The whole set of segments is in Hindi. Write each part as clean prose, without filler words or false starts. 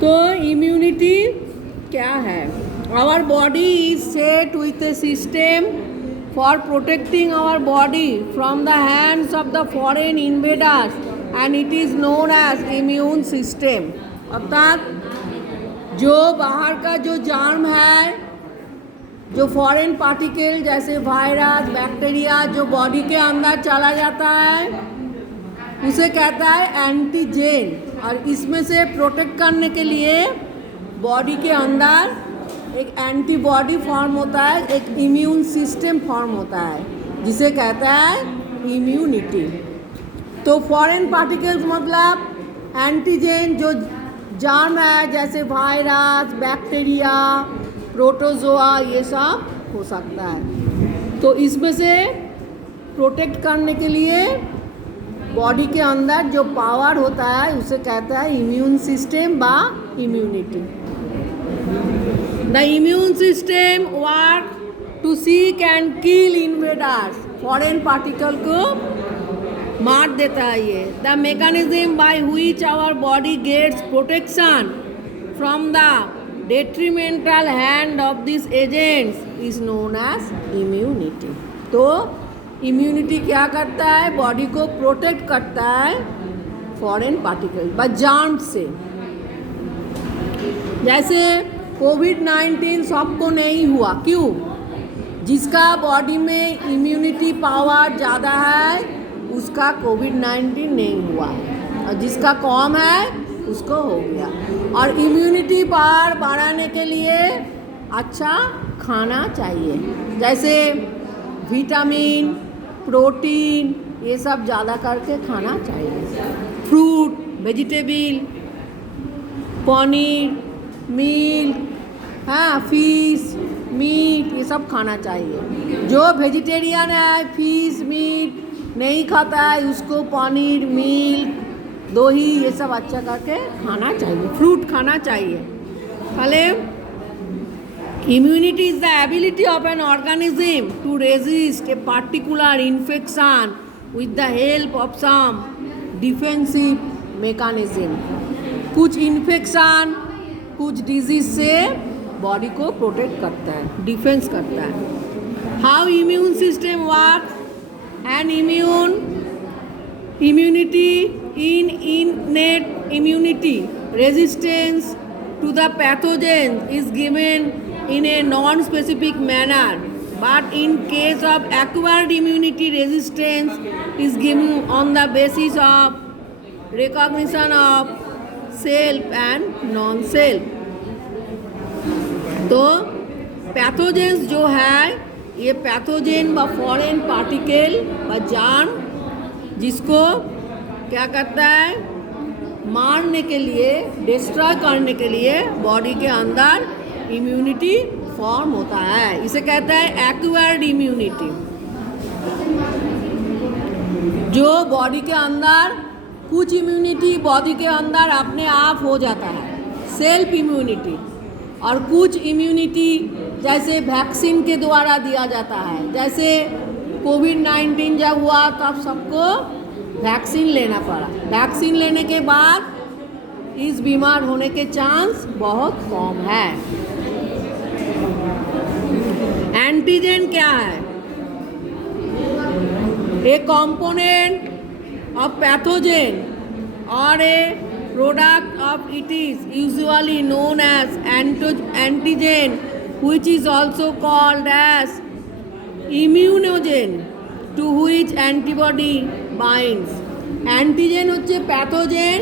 तो इम्यूनिटी क्या है? Our body is set with a system for protecting our body from the hands of the foreign invaders and it is known as immune system. अर्थात जो बाहर का जो जर्म है, जो फॉरेन पार्टिकल जैसे वायरस, बैक्टीरिया जो बॉडी के अंदर चला जाता है, उसे कहता है एंटीजेन। और इसमें से प्रोटेक्ट करने के लिए बॉडी के अंदर एक एंटीबॉडी फॉर्म होता है, एक इम्यून सिस्टम फॉर्म होता है, जिसे कहता है इम्यूनिटी। तो फॉरेन पार्टिकल्स मतलब एंटीजेन जो जर्म है, जैसे वायरस, बैक्टीरिया, प्रोटोजोआ, ये सब हो सकता है। तो इसमें से प्रोटेक्ट करने के लिए बॉडी के अंदर जो पावर होता है उसे कहता है इम्यून सिस्टम बा immunity. The immune system work to seek and kill invaders. Foreign particle को मार देता है ये। The mechanism by which our body gets protection from the detrimental hand of this agents is known as immunity. तो इम्यूनिटी क्या करता है? बॉडी को प्रोटेक्ट करता है फॉरेन पार्टिकल व जर्म से। जैसे कोविड-19 सबको नहीं हुआ, क्यों? जिसका बॉडी में इम्यूनिटी पावर ज़्यादा है उसका कोविड-19 नहीं हुआ, और जिसका कम है उसको हो गया। और इम्यूनिटी पावर बढ़ाने के लिए अच्छा खाना चाहिए, जैसे विटामिन, प्रोटीन, ये सब ज़्यादा करके खाना चाहिए। फ्रूट, वेजिटेबल, पनीर, मिल्क, हाँ, फिश, मीट, ये सब खाना चाहिए। जो वेजिटेरियन है, फिश, मीट नहीं खाता है, उसको पनीर, मिल्क, दही, ये सब अच्छा करके खाना चाहिए। फ्रूट खाना चाहिए। पहले immunity is the ability of an organism to resist a particular infection with the help of some defensive mechanism। कुछ इन्फेक्शन, कुछ डिजीज से बॉडी को प्रोटेक्ट करता है, डिफेंस करता है। How immune system work? And immunity in innate immunity resistance to the pathogen is given in a non-specific manner, but in case of acquired immunity resistance is given on the basis of recognition of self and non-self। तो पैथोजेंस जो है, ये पैथोजेन व फॉरेन पार्टिकल व जर्म जिसको क्या करता है? मारने के लिए, डिस्ट्रॉय करने के लिए बॉडी के अंदर इम्यूनिटी फॉर्म होता है, इसे कहता है एक्वायर्ड इम्यूनिटी। जो बॉडी के अंदर कुछ इम्यूनिटी बॉडी के अंदर अपने आप हो जाता है, सेल्फ इम्यूनिटी, और कुछ इम्यूनिटी जैसे वैक्सीन के द्वारा दिया जाता है। जैसे कोविड-19 जब हुआ तब सबको वैक्सीन लेना पड़ा। वैक्सीन लेने के बाद इस बीमार होने के चांस बहुत कम है। एंटीजन क्या है? ए कंपोनेंट ऑफ पैथोजेन और ए product of it is usually known as antigen, which is also called as immunogen to which antibody binds। Antigen होচ্ছে पैथोजेन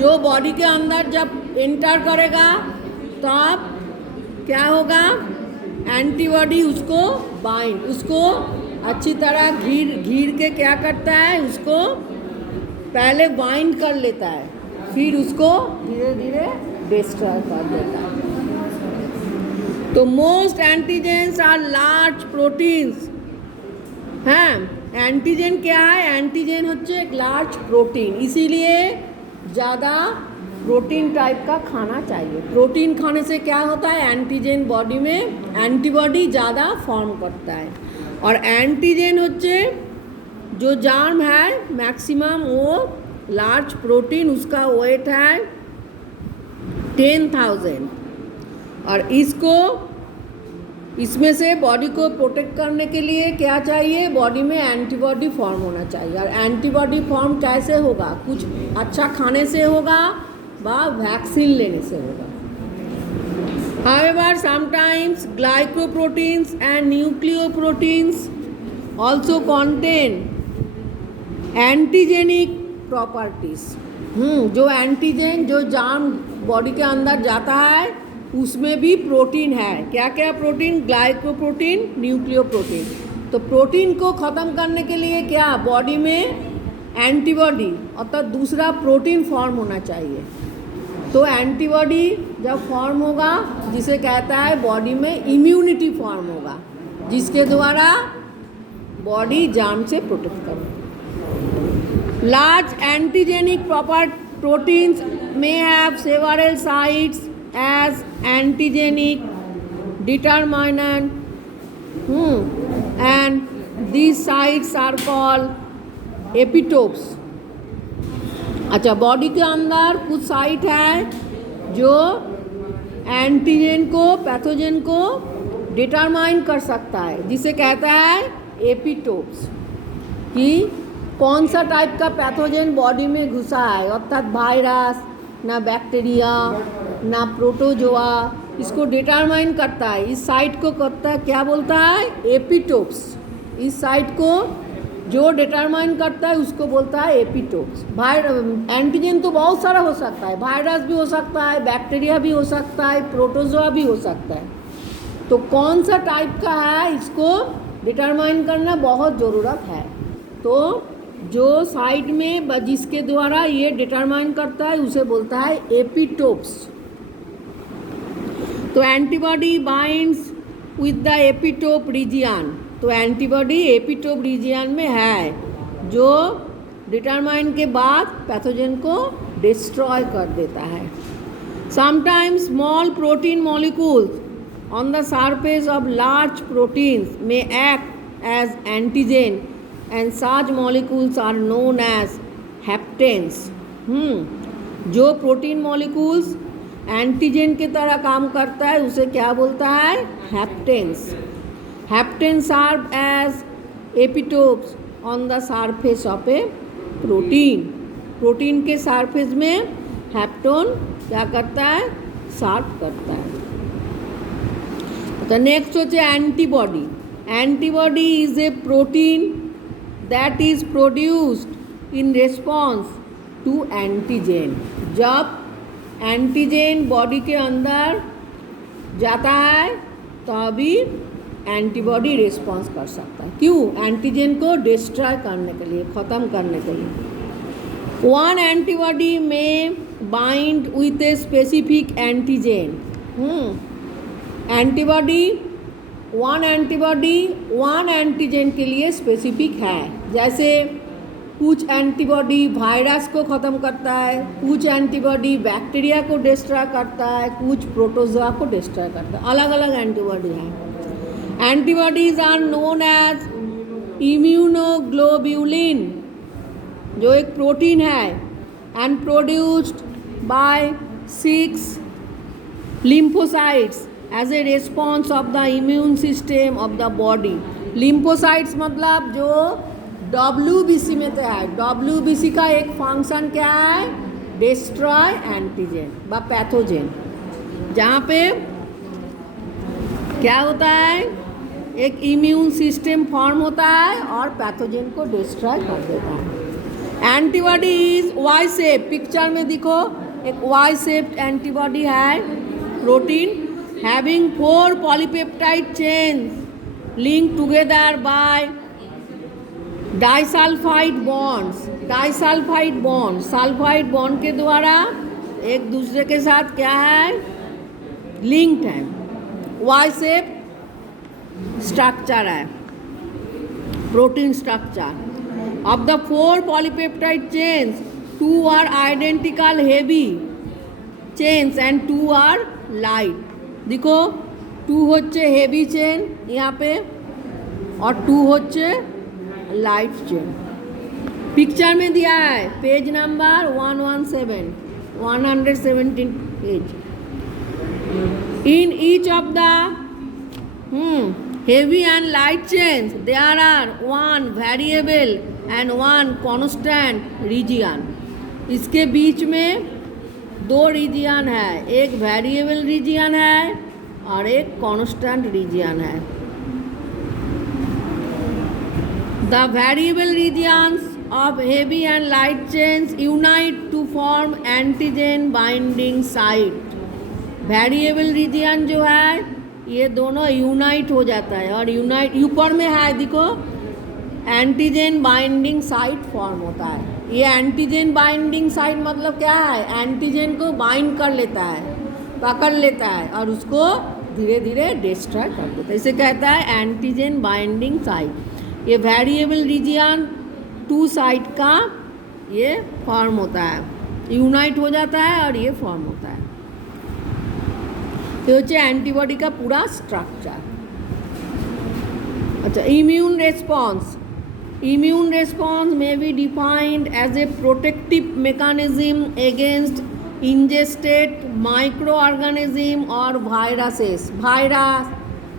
जो बॉडी के अंदर जब एंटर करेगा तब क्या होगा? एंटीबॉडी उसको बाइंड, उसको अच्छी तरह घिर के क्या करता है? उसको पहले बाइंड कर लेता है, फिर उसको धीरे धीरे डिस्ट्रॉय कर देता है। तो most antigens are large proteins. हैं, एंटीजन क्या है? एंटीजन होচ্ছে एक लार्ज प्रोटीन, इसीलिए ज़्यादा प्रोटीन टाइप का खाना चाहिए। प्रोटीन खाने से क्या होता है? एंटीजन बॉडी में एंटीबॉडी ज़्यादा फॉर्म करता है। और एंटीजन होচ্ছে जो जर्म है मैक्सिमम वो लार्ज प्रोटीन उसका वेट है 10,000 और इसमें से बॉडी को प्रोटेक्ट करने के लिए क्या चाहिए, बॉडी में एंटीबॉडी फॉर्म होना चाहिए। और एंटीबॉडी फॉर्म कैसे होगा, कुछ अच्छा खाने से होगा व वैक्सीन लेने से होगा। However, sometimes glycoproteins and nucleoproteins also contain antigenic properties. जो एंटीजन जो जार्म बॉडी के अंदर जाता है उसमें भी प्रोटीन है। क्या क्या प्रोटीन, ग्लाइकोप्रोटीन, न्यूक्लियोप्रोटीन। तो प्रोटीन को ख़त्म करने के लिए क्या, बॉडी में एंटीबॉडी अर्थात दूसरा प्रोटीन फॉर्म होना चाहिए। तो एंटीबॉडी जब फॉर्म होगा जिसे कहता है बॉडी में इम्यूनिटी फॉर्म होगा, जिसके द्वारा बॉडी जार्म से प्रोटेक्ट करेगी। Large antigenic proteins may have several sites as antigenic determinant, and these sites are called epitopes। अच्छा, बॉडी के अंदर कुछ साइट है जो एंटीजन को, पैथोजन को डिटरमाइन कर सकता है, जिसे कहता है एपिटोप्स। कि कौन सा टाइप का पैथोजन बॉडी में घुसा है, अर्थात वायरस ना बैक्टीरिया ना प्रोटोजोआ, इसको डिटरमाइन करता है। इस साइट को करता है, क्या बोलता है, एपिटोप्स। इस साइट को जो डिटरमाइन करता है उसको बोलता है एपिटोप्स। एंटीजन तो बहुत सारा हो सकता है, वायरस भी हो सकता है, बैक्टीरिया भी हो सकता है, प्रोटोजोआ भी हो सकता है। तो कौन सा टाइप का है इसको डिटरमाइन करना बहुत ज़रूरत है। तो जो साइड में जिसके द्वारा ये डिटरमाइन करता है उसे बोलता है एपिटोप्स। तो antibody binds with the epitope region. तो एंटीबॉडी एपिटोप रीजियन में है जो डिटरमाइन के बाद पैथोजन को डिस्ट्रॉय कर देता है। Sometimes small protein molecules on the surface of large proteins में act as antigen and such molecules are known as haptens। जो प्रोटीन मॉलिक्यूल्स एंटीजन की तरह काम करता है उसे क्या बोलता है, haptens. Haptens serve as epitopes on the surface of a protein. Protein के सरफेस में हैप्टोन क्या करता है, सर्व करता है। तो नेक्स्ट होচ্ছে antibody. Antibody is a protein that is produced in response to antigen। जब एंटीजन बॉडी के अंदर जाता है तभी एंटीबॉडी रिस्पॉन्स कर सकता है। क्यों, एंटीजन को डिस्ट्रॉय करने के लिए, ख़त्म करने के लिए। वन एंटीबॉडी में bind with a specific antigen. Antibody one antigen के लिए स्पेसिफिक है। जैसे कुछ एंटीबॉडी वायरस को ख़त्म करता है, कुछ एंटीबॉडी बैक्टीरिया को डिस्ट्रॉय करता है, कुछ प्रोटोजोआ को डिस्ट्रॉय करता है। अलग अलग एंटीबॉडी हैं। Antibodies are known as immunoglobulin, जो एक प्रोटीन है and produced by 6 lymphocytes as a response of the immune system of the body. Lymphocytes मतलब जो WBC में तो है। WBC का एक फंक्शन क्या है, डिस्ट्रॉय एंटीजन व पैथोजन। जहाँ पे क्या होता है, एक इम्यून सिस्टम फॉर्म होता है और पैथोजन को डिस्ट्रॉय कर देता है। Antibody is Y shape. Picture में देखो एक वाई शेप्ड एंटीबॉडी है, protein having 4 polypeptide chains linked together by disulphide bonds. Disulphide bond, sulphide bond के द्वारा एक दूसरे के साथ क्या है, लिंक्ड है। वाई शेप स्ट्रक्चर है, protein structure. Of the 4 polypeptide chains 2 are identical heavy chains and 2 are light. देखो 2 হচ্ছে हेवी चेन यहाँ पे और 2 হচ্ছে लाइट चेन। पिक्चर में दिया है page number 117 117 page. In each of the heavy and light chains there are one variable and one constant region. इसके बीच में दो रीजियन है, एक वेरिएबल रीजियन है और एक कांस्टेंट रीजियन है. The variable regions of heavy and light chains unite to form antigen binding site. Variable region जो है ये दोनों यूनाइट हो जाता है और यूनाइट ऊपर में है देखो एंटीजन बाइंडिंग साइट फॉर्म होता है. ये एंटीजन बाइंडिंग साइट मतलब क्या है, एंटीजन को बाइंड कर लेता है, पकड़ लेता है और उसको धीरे धीरे डिस्ट्रॉय कर देता है. इसे कहता है एंटीजन बाइंडिंग साइट. ये वेरिएबल रीजियन टू साइट का ये फॉर्म होता है, यूनाइट हो जाता है और ये फॉर्म होता है. तो হচ্ছে অ্যান্টিবডি का पूरा स्ट्रक्चर. अच्छा, immune response. Immune response may be defined as a protective mechanism against ingested microorganism or viruses. Virus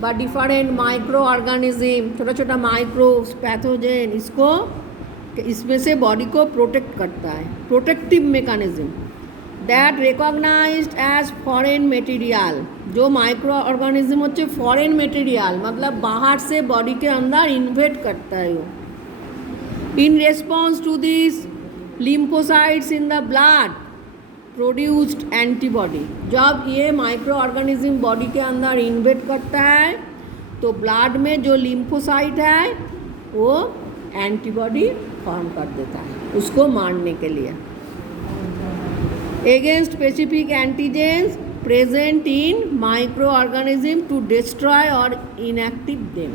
বা डिफरेंट माइक्रो ऑर्गेनिज्म, छोटा छोटा माइक्रो पैथोजेन, इसको इसमें से बॉडी को प्रोटेक्ट करता है. Protective mechanism that recognised as foreign material. जो माइक्रो ऑर्गेनिज्म होচ্ছে फॉरेन मटेरियल मतलब बाहर से बॉडी के अंदर इन्वेट करता है. वो in response to this lymphocytes in the blood produced antibody. जब ये माइक्रो ऑर्गेनिज्म बॉडी के अंदर इन्वेट करता है तो ब्लड में जो लिम्फोसाइट है वो एंटीबॉडी फॉर्म कर देता है उसको मारने के लिए. Against specific antigens present in micro organism to destroy और इनएक्टिव देम.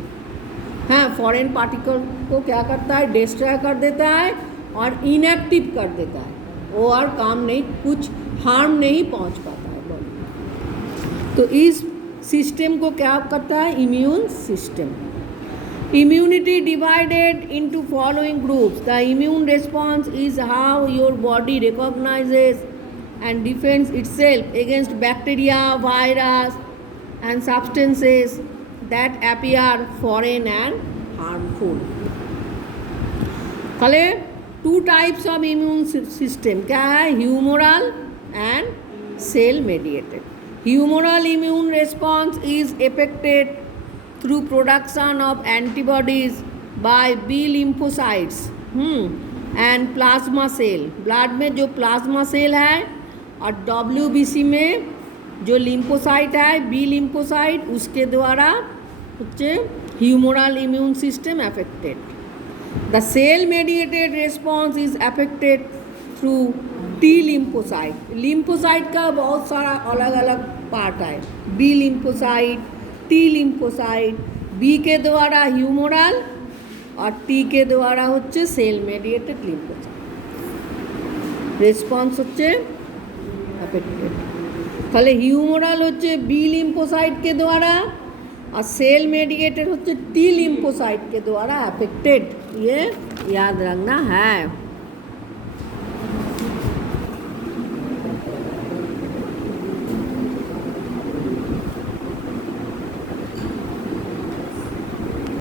हाँ, फॉरेन पार्टिकल को क्या करता है, डिस्ट्रॉय कर देता है और इनएक्टिव कर देता है. वो और काम नहीं, कुछ हार्म नहीं पहुंच पाता है बॉडी. तो इस सिस्टम को क्या करता है, immune system. Immunity divided into following groups. The immune response is how your body recognises and defends itself against bacteria, virus and substances that appear foreign and harmful. তাহলে two types of immune system क्या है, humoral and cell mediated. Humoral immune response is effected through production of antibodies by B lymphocytes and plasma cell. Blood में जो प्लाज्मा सेल है और WBC में जो लिम्फोसाइट है बी लिम्फोसाइट उसके द्वारा হচ্ছে humoral immune system affected. The cell mediated response is affected through T lymphocyte. Lymphocyte का बहुत सारा अलग अलग पार्ट है, B lymphocyte, T lymphocyte. B के द्वारा ह्यूमोरल और टी के द्वारा হচ্ছে सेल मेडिएटेड लिम्फोसाइट रेस्पॉन्स হচ্ছে अफेक्टेड. তাহলে হিউমোরাল হচ্ছে বি লিম্ফোসাইট के द्वारा और सेल मेडिएटेड হচ্ছে टी लिम्फोसाइट के द्वारा अफेक्टेड. ये याद रखना है.